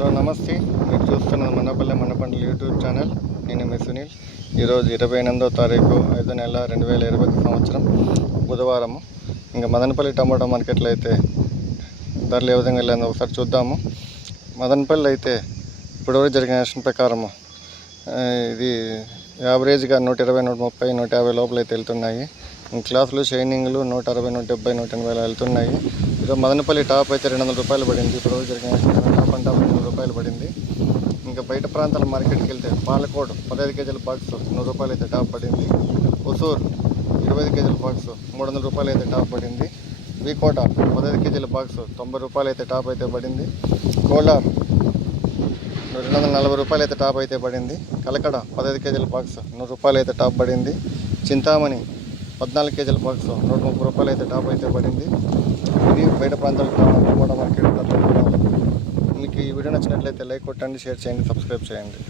Hello నమస్తే మీరు చూస్తున్నది మన్నపల్లె మన్నపండ్ల యూట్యూబ్ ఛానల్. నేను మీ సునీల్. ఈరోజు ఇరవై ఎనిమిదో తారీఖు ఐదో నెల రెండు వేల ఇరవై సంవత్సరం బుధవారం. ఇంకా మదనపల్లి టమాటో మార్కెట్లో అయితే ధరలు ఏ విధంగా వెళ్ళాయో ఒకసారి చూద్దాము. మదనపల్లి అయితే ఇప్పటివరకు జరిగిన యాక్షన్ ప్రకారము ఇది యావరేజ్గా నూట ఇరవై నూట ముప్పై నూట యాభై లోపల అయితే వెళ్తున్నాయి. క్లాసులు షైనింగ్లు నూట అరవై నూట డెబ్బై నూట ఎనభై వెళ్తున్నాయి. ఈరోజు మదనపల్లి టాప్ అయితే రెండు వందల రూపాయలు పడింది. ఇప్పుడు జరిగిన టాప్ అండ్ టాప్ రూపాయలు పడింది. ఇంకా బయట ప్రాంతాల మార్కెట్కి వెళ్తే పాలకోడ్ పదహైదు కేజీల బాక్స్ నూరు రూపాయలు అయితే టాప్ పడింది. ఒసూర్ ఇరవై ఐదు కేజీల బాక్స్ మూడు వందల రూపాయలు అయితే టాప్ పడింది. వికోట పదహైదు కేజీల బాక్స్ తొంభై రూపాయలు అయితే టాప్ అయితే పడింది. కోలార్ రెండు వందల నలభై రూపాయలు అయితే టాప్ అయితే పడింది. కలకడ పదహైదు కేజీల బాక్స్ నూరు రూపాయలు అయితే టాప్ పడింది. చింతామణి పద్నాలుగు కేజీల బాక్స్ నూట ముప్పై రూపాయలు అయితే టాప్ అయితే పడింది. ఇది బయట ప్రాంతాలకు కూడా మార్కెట్ ధరలు. వీడియో నచ్చినట్లయితే లైక్ కొట్టండి షేర్ చేయండి సబ్స్క్రైబ్ చేయండి.